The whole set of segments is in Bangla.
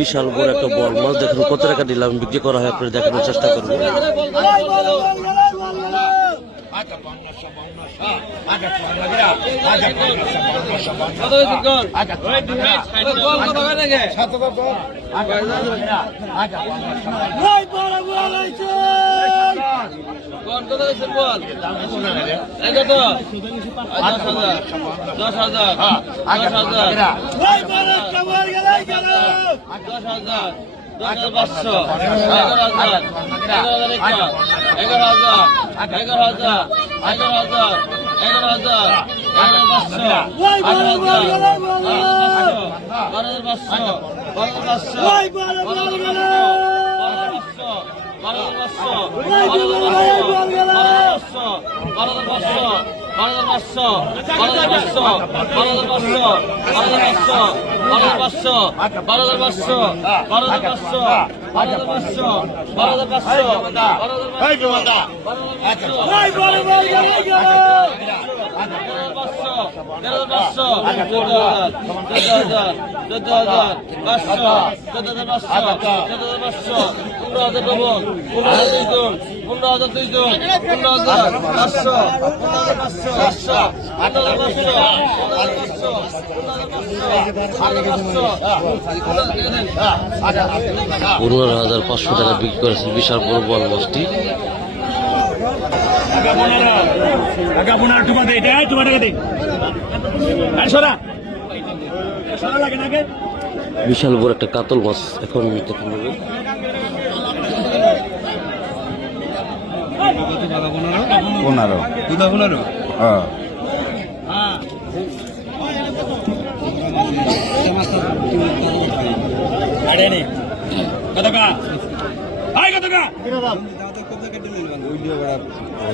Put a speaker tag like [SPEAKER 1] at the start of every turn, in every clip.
[SPEAKER 1] বিশাল বড় একটা বল। মাছ দেখুন কত টাকা দিলাম বিক্রি করা হয়, আপনারা দেখানোর চেষ্টা করব।
[SPEAKER 2] দশ হাজার দশ হাজার দশ হাজার দশ হাজার পাঁচশো এগারো হাজার এগারো হাজার এগারো হাজার এগারো হাজার এগারো হাজার এগারো পাঁচশো আট হাজার বারো হাজার পাঁচশো বারো হাজার পাঁচশো বারো হাজার পাঁচশো বারো হাজার পাঁচশো বারো হাজার বারো হাজার পাঁচশো বারো হাজার পাঁচশো বারো হাজার পাঁচশো বারো হাজার পাঁচশো বারো হাজার পাঁচশো বারো হাজার পাঁচশো বারো হাজার পাঁচশো বারো হাজার পাঁচশো চোদ্দ হাজার পাঁচশো চোদ্দ হাজার পাঁচশো পনেরো হাজার হাজার পাঁচশো হাজার
[SPEAKER 1] টাকা বিক্রি করেছেন বিশাল বড় বল
[SPEAKER 3] টাকা পনেরো টাকা পনেরো টুকা দে এটা টুকা টাকা দে আর সরা। সরা লাগে নাকি?
[SPEAKER 1] বিশাল বড় একটা কাতল মাছ এখন দেখুন নেবে।
[SPEAKER 4] পনেরো।
[SPEAKER 2] পনেরো?
[SPEAKER 4] হ্যাঁ।
[SPEAKER 3] কত কা? আই কত কা?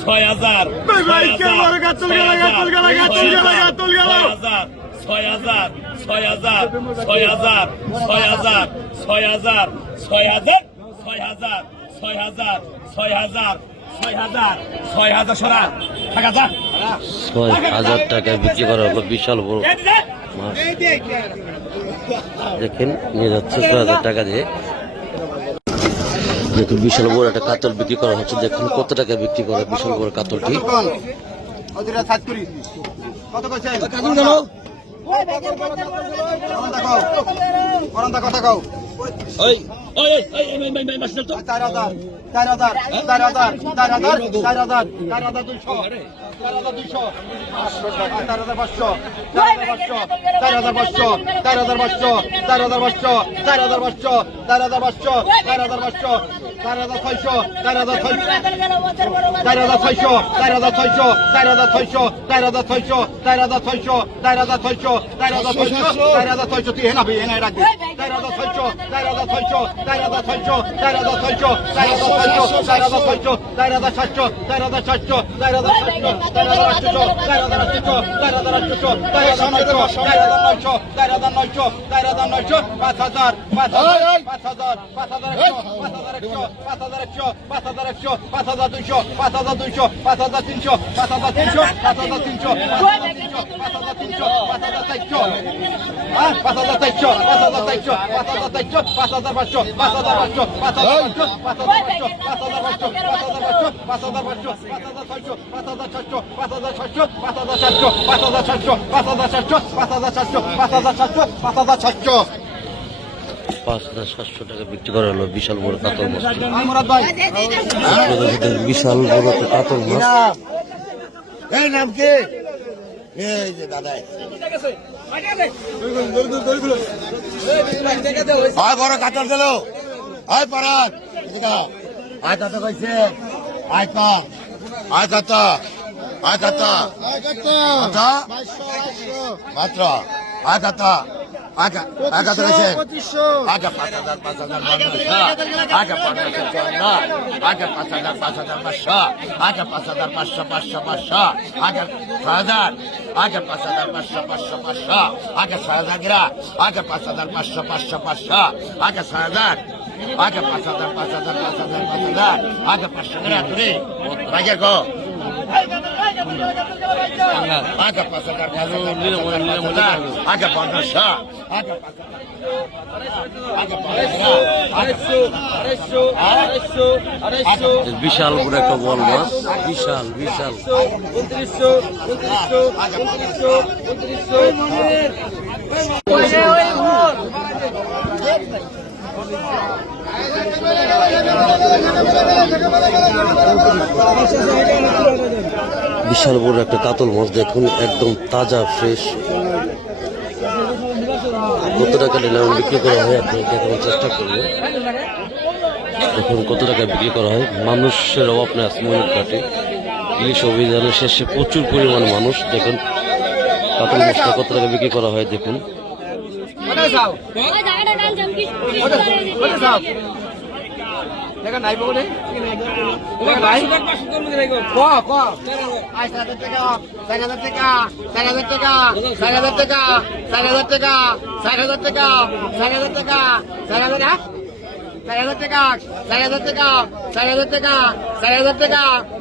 [SPEAKER 3] ছয় হাজার ছয় হাজার ছয় হাজার ছয় হাজার ছয় হাজার ছয় হাজার ছয় হাজার ছয় হাজার ছয় হাজার ছয় হাজার ছয় হাজার ছয় হাজার সরা টাকা
[SPEAKER 1] ছয় হাজার টাকায় বিক্রি করা হলো বিশাল বড় মাছ দেখেন নিয়ে যাচ্ছে ছয় হাজার টাকা দিয়ে দেখুন বিশাল বড় একটা কাতল বিক্রি করা হচ্ছে দেখুন কত টাকা বিক্রি করা বিশাল বড় কাতলটি
[SPEAKER 4] কথা কও
[SPEAKER 3] ওই ওই ওই এই মাসিল তো
[SPEAKER 4] 4000 4000 4000 4000 4000 4000 200 4000 200 4000 500 4000 500 4000 500 4000 500 4000 500 4000 500 4000 500 4000 500 Karada taş yok, karada taş Karada taş yok, karada taş yok, karada taş yok, karada taş yok, karada taş yok, karada taş yok, karada taş yok, karada taş yok, yine abi yine rakip. Karada taş yok, karada taş yok, karada taş yok, karada taş yok, karada taş yok, karada taş yok, karada taş yok, karada taş yok, karada taş yok, karada taş yok, karada taş yok, karada taş yok, karada taş yok, karada taş yok, karada taş yok, karada taş yok, karada taş yok, vatadar, vatadar, vatadar, vatadar, vatadar, vatadar, vatadar, পাঁচ হাজার একশো পাঁচ হাজার একশো পাঁচ হাজার একশো পাঁচ হাজার দুইশো পাঁচ হাজার দুইশো পাঁচ হাজার তিনশো পাঁচ হাজার তিনশো পাঁচ হাজার তিনশো পাঁচ হাজার তিনশো পাঁচ হাজার তিনশো পাঁচ হাজার চারশো হ্যাঁ পাঁচ হাজার চারশো পাঁচ হাজার চারশো পাঁচ হাজার চারশো পাঁচ হাজার পাঁচশো পাঁচ হাজার পাঁচশো পাঁচ হাজার পাঁচশো পাঁচ হাজার পাঁচশো পাঁচ হাজার পাঁচশো পাঁচ হাজার পাঁচশো পাঁচ হাজার ছয়শো পাঁচ হাজার ছয়শো পাঁচ হাজার সাতশো পাঁচ হাজার সাতশো পাঁচ হাজার সাতশো পাঁচ হাজার সাতশো পাঁচ হাজার সাতশো পাঁচ হাজার সাতশো
[SPEAKER 1] পাঁচ হাজার সাতশো টাকা বিক্রি করা হলো বিশাল বড় কাতল মাছ। বিশাল বড় কাতল মাছ।
[SPEAKER 4] এই নাম কি? এই যে দাদা। আয় বড় কাতল দিল আয় পারাত আয় কত কইছে। আয় ক আয় কত আয় কত কত মাত্র। আয় কত
[SPEAKER 2] আচ্ছা আচ্ছা ধরেছেন আচ্ছা পাঁচ হাজার পাঁচ হাজার পনেরোশো আচ্ছা পনেরোশো চুয়ান্ন আচ্ছা পাঁচ হাজার পাঁচ হাজার পাঁচশো। আচ্ছা পাঁচ হাজার পাঁচশো পাঁচশো পাঁচশো। আচ্ছা ছ হাজার আচ্ছা পাঁচ হাজার পাঁচশো পাঁচশো পাঁচশো। আচ্ছা ছয় হাজার গিরা আচ্ছা পাঁচ হাজার পাঁচশো পাঁচশো পাঁচশো। আচ্ছা ছয় হাজার আচ্ছা পাঁচ হাজার পাঁচ হাজার পাঁচ হাজার পাঁচ হাজার। আচ্ছা পাঁচশো গিরা তুমি বাজে গো
[SPEAKER 1] বিশাল করে একটা বল মাছ বিশাল বিশাল বিশাল বড় একটা কাতল মাছ দেখুন, একদম তাজা ফ্রেশ কত টাকা নিলাম বিক্রি করা হয়? আপনি দেখানোর চেষ্টা করব। দেখুন কত টাকা বিক্রি করা হয়। মানুষের অভাব নেই আসমনের কাটে ইলিশ অভিযানের শেষে প্রচুর পরিমাণ মানুষ। দেখুন, কাতল মাছটা কত টাকা বিক্রি করা হয়, দেখুন।
[SPEAKER 5] জায়গাটা ডাল জমকি
[SPEAKER 6] দেখা নাই বলে দেখা নাই ক ক আজ হাজার টাকা চার হাজার টাকা চার হাজার টাকা চার হাজার টাকা চার হাজার টাকা চার হাজার টাকা চার হাজার টাকা চার হাজার এক চার হাজার টাকা চার হাজার টাকা চার হাজার টাকা চার হাজার টাকা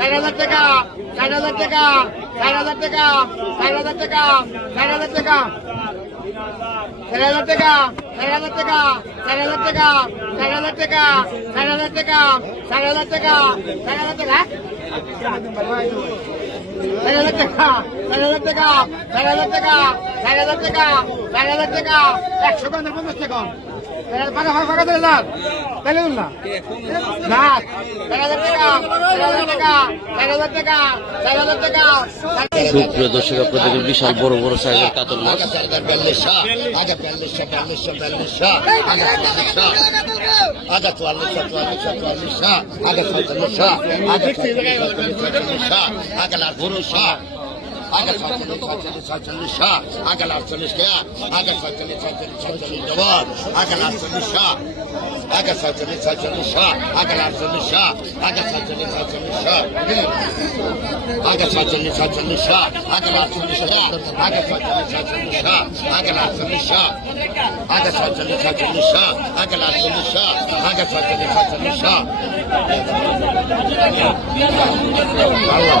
[SPEAKER 6] চার হাজার টাকা চার হাজার টাকা চার হাজার টাকা চার হাজার টাকা চার হাজার টাকা চার হাজার টাকা চার হাজার টাকা চার হাজার টাকা চার হাজার টাকা চার হাজার টাকা চার হাজার টাকা চার হাজার টাকা চার হাজার একশো পঞ্চাশ পাকা পাকা ধরে দাঁড় তাহলে না না
[SPEAKER 1] সুপ্রিয় দর্শক আপনাদের বিশাল বড় বড় সাইজের কাতল মাছ
[SPEAKER 2] আগে চুয়াল্লিশ চুয়াল্লিশ চুয়াল্লিশ আগে পঁয়তাল্লিশ আগে আগে ভরসা আগের সাতচল্লিশ সাতচল্লিশ সাতচল্লিশ সাত আগের আটচল্লিশ কে আগের সাতচল্লিশ সাতচল্লিশ সাতচল্লিশ ডবল আগের আটচল্লিশ সাত আগের সাতচল্লিশ সাতচল্লিশ সাত আগের আটচল্লিশ সাত আগের সাতচল্লিশ সাতচল্লিশ সাত আগের সাতচল্লিশ সাতচল্লিশ সাত
[SPEAKER 6] আগের আটচল্লিশ সাত আগের সাতচল্লিশ সাতচল্লিশ সাত আগের আটচল্লিশ সাত আগের সাতচল্লিশ সাতচল্লিশ সাত
[SPEAKER 3] আগের
[SPEAKER 6] আটচল্লিশ সাত আগের সাতচল্লিশ সাতচল্লিশ সাত আল্লাহ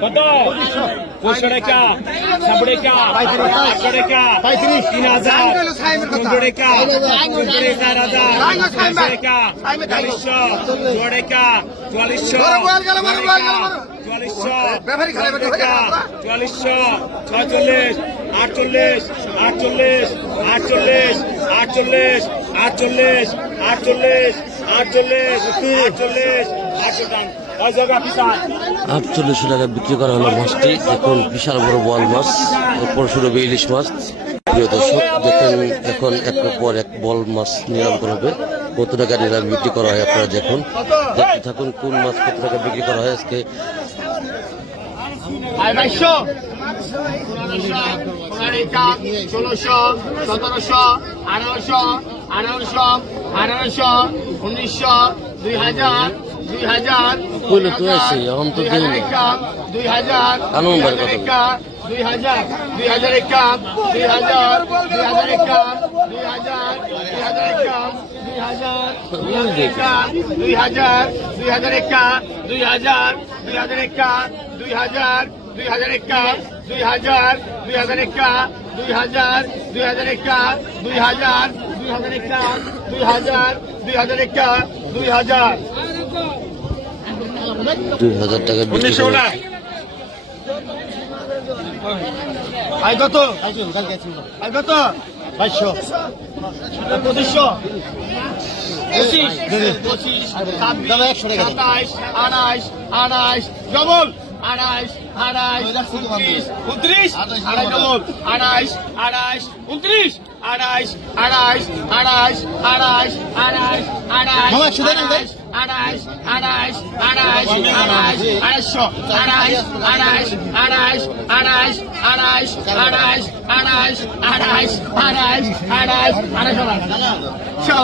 [SPEAKER 3] কত আটশো টাকা
[SPEAKER 6] পঁয়ত্রিশ
[SPEAKER 3] তিন হাজার পনেরো টাকা পনেরো চার হাজার চল্লিশশো দু টাকা চুয়াল্লিশশো। চুয়াল্লিশশো। চুয়াল্লিশশো ছয়চল্লিশ আটচল্লিশ আটচল্লিশ আটচল্লিশ আটচল্লিশ আটচল্লিশ আটচল্লিশ আটচল্লিশ আটচল্লিশ আটচল্লিশ পিছায়
[SPEAKER 1] আটচল্লিশশো টাকা বিক্রি করা হলো মাছটি। এখন বিশাল বড় বল মাছ এরপর শুরু হবে ইলিশ মাছ। প্রিয় দর্শক দেখেন এখন একের পর এক বল মাছ নিলাম করা হবে কত টাকা নিলাম বিক্রি করা হয় আপনারা দেখুন। দেখতে থাকুন কোন মাছ কত টাকা বিক্রি করা হয় আজকে।
[SPEAKER 6] ষোলোশো সতেরোশো আঠারোশো আঠারোশো আঠারোশো উনিশশো দুই হাজার
[SPEAKER 7] দুই হাজার
[SPEAKER 1] কইলে তো আছে এখন তো
[SPEAKER 7] দিই
[SPEAKER 1] না
[SPEAKER 7] দুই হাজার
[SPEAKER 1] কানুন বার কথা
[SPEAKER 7] দুই হাজার দুই হাজার একাম দুই হাজার দুই হাজার একাম দুই হাজার দুই হাজার একাম দুই হাজার দুই হাজার দুই হাজার একা দুই হাজার দুই হাজার একা দুই হাজার দুই হাজার একা দুই হাজার দুই হাজার একা দুই হাজার দুই হাজার একা দুই হাজার দুই হাজার একা দুই হাজার দুই হাজার একা দুই হাজার
[SPEAKER 1] দুই হাজার টাকা বিক্রি করে
[SPEAKER 7] কত? কত? বাইশশো। পঁচিশশো। পঁচিশ। পঁচিশ ছাব্বিশ সাতাইশ আড়াইশ আড়াইশ ডবল। আড়াইশ আড়াইশ উনত্রিশ উনত্রিশ আড়াই ডবল। আড়াইশ আড়াইশ উনত্রিশ। আড়াইশ আড়াইশ আড়াইশ আড়াইশ আড়াইশ আড়াইশ আড়াইশ। আড়াইশ আড়াইশ আড়াইশ আড়াইশ আড়াইশো আড়াইশ আড়াইশ আড়াইশ আড়াইশ আড়াইশ আড়াইশ আড়াইশ আড়াইশ আড়াইশ আড়াইশ আড়াইশো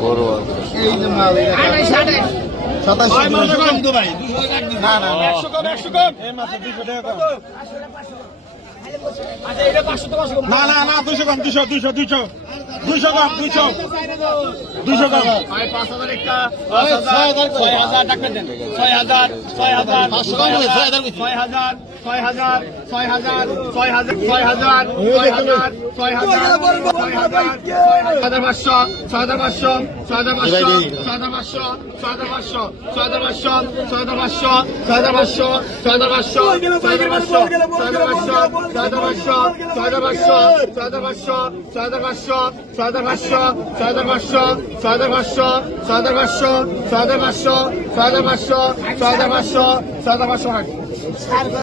[SPEAKER 1] বড়
[SPEAKER 7] আড়াইশ আড়াইশ সাতাশ কম তো ভাই। না না একশো কম একশো কম। আচ্ছা এটা পাঁচশো তো পাঁচশো কম।
[SPEAKER 4] না না না দুশো কম দুশো দুশো দুশো দুশো কম দুশো দুশো কম।
[SPEAKER 7] ছয় হাজার একটা পাঁচ হাজার ছয় হাজার টাকা দেন। ছয় হাজার ছয় হাজার ছয় হাজার ছয় হাজার। ছয় হাজার ছয় হাজার ছয় হাজার ছয় হাজার ছয় হাজার ছয় হাজার ছয় হাজার ছয় হাজার পাঁচশো ছয় হাজার পাঁচশো ছয় হাজার পাঁচশো ছয় হাজার পাঁচশো ছয় হাজার পাঁচশো ছয় হাজার পাঁচশো ছয় হাজার পাঁচশো ছয় হাজার পাঁচশো ছয় হাজার পাঁচশো ছয় হাজার পাঁচশো ছয় হাজার পাঁচশো ছয় হাজার পাঁচশো ছয়